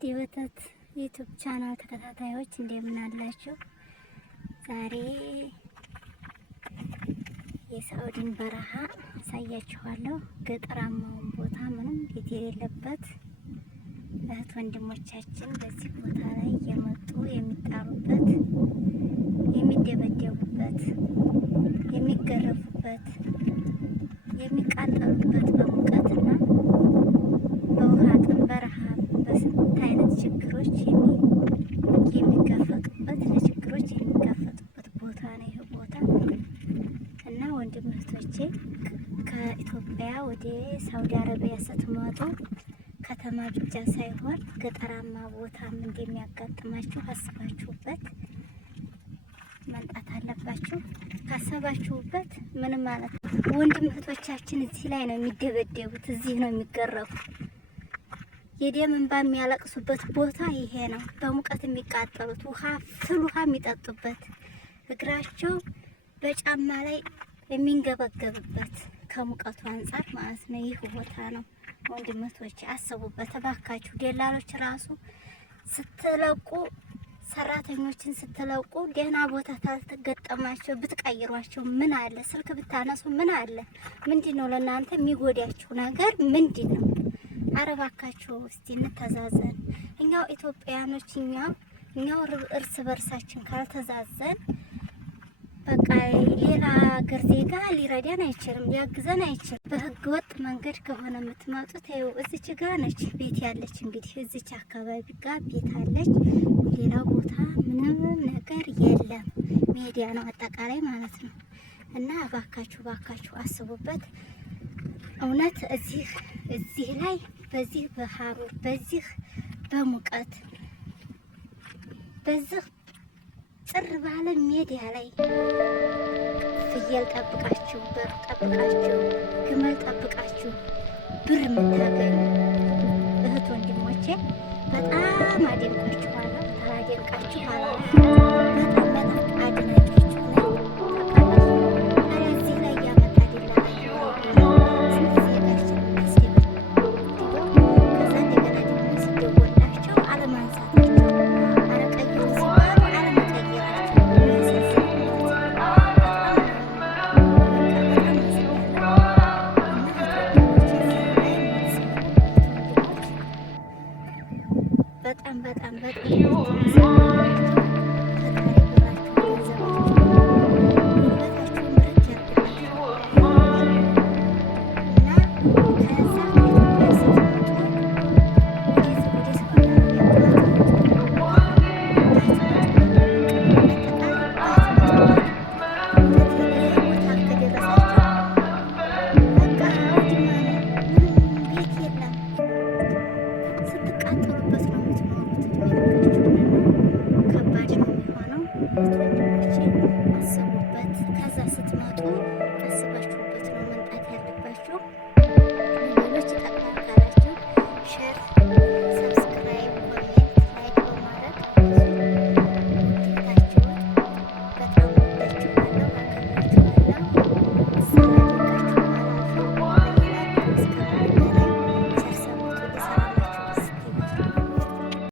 የወተት ዩቲዩብ ቻናል ተከታታዮች እንደምን አላችሁ? ዛሬ የሳውዲን በረሃ አሳያችኋለሁ። ገጠራማውን ቦታ ምንም ቤት የሌለበት እህት ወንድሞቻችን በዚህ ቦታ ላይ እየመጡ የሚጣሩበት፣ የሚደበደቡበት፣ የሚገረፉበት፣ የሚቃጠሉበት በሙቀትና በውሃ ጥም በረሃብ በስንት አይነት ችግሮች የሚጋፈጡበት ለችግሮች የሚጋፈጡበት ቦታ ነው ይህ ቦታ እና ወንድም እህቶቼ ከኢትዮጵያ ወደ ሳውዲ አረቢያ ስትመጡ ከተማ ብቻ ሳይሆን ገጠራማ ቦታም እንደሚያጋጥማችሁ አስባችሁበት መምጣት አለባችሁ። ካሰባችሁበት ምንም ማለት ነው። ወንድም እህቶቻችን እዚህ ላይ ነው የሚደበደቡት፣ እዚህ ነው የሚገረፉት። የደም እንባ የሚያለቅሱበት ቦታ ይሄ ነው። በሙቀት የሚቃጠሉት ፍል ውሃ የሚጠጡበት እግራቸው በጫማ ላይ የሚንገበገብበት ከሙቀቱ አንጻር ማለት ነው። ይህ ቦታ ነው። ወንድሞች አስቡበት እባካችሁ። ደላሎች ራሱ ስትለቁ ሰራተኞችን ስትለቁ ደህና ቦታ ታልተገጠማቸው ብትቀይሯቸው ምን አለ? ስልክ ብታነሱ ምን አለ? ምንድነው ለእናንተ የሚጎዳችሁ ነገር ምንድነው? አረባካችሁ እስቲ እንተዛዘን። እኛው ኢትዮጵያኖች እኛው እርስ በርሳችን ካልተዛዘን በቃ ሌላ ሀገር ዜጋ ሊረዳን አይችልም፣ ሊያግዘን አይችልም። በህገ ወጥ መንገድ ከሆነ የምትመጡት ይኸው እዚች ጋር ነች ቤት ያለች። እንግዲህ እዚች አካባቢ ጋር ቤት አለች። ሌላ ቦታ ምንም ነገር የለም። ሜዲያ ነው አጠቃላይ ማለት ነው። እና ባካችሁ አስቡበት። እውነት እዚህ ላይ በዚህ በሐሩር በዚህ በሙቀት በዚህ ጥር ባለ ሜዲያ ላይ ፍየል ጠብቃችሁ፣ በር ጠብቃችሁ፣ ግመል ጠብቃችሁ ብር የምታገኙ እህት ወንድሞቼ በጣም አደንቃችኋለሁ። ታላደንቃችሁ በጣም አድናቂያችሁ ነው። እዚህ ላይ ያመጣልላችሁ ስንት ዜጋችን የሚያስደብር ከዛ እንደገና ደግሞ ሲደወላቸው አለማንሳታቸው አረቀይሩ ሲባሉ አለመቀየራቸው በጣም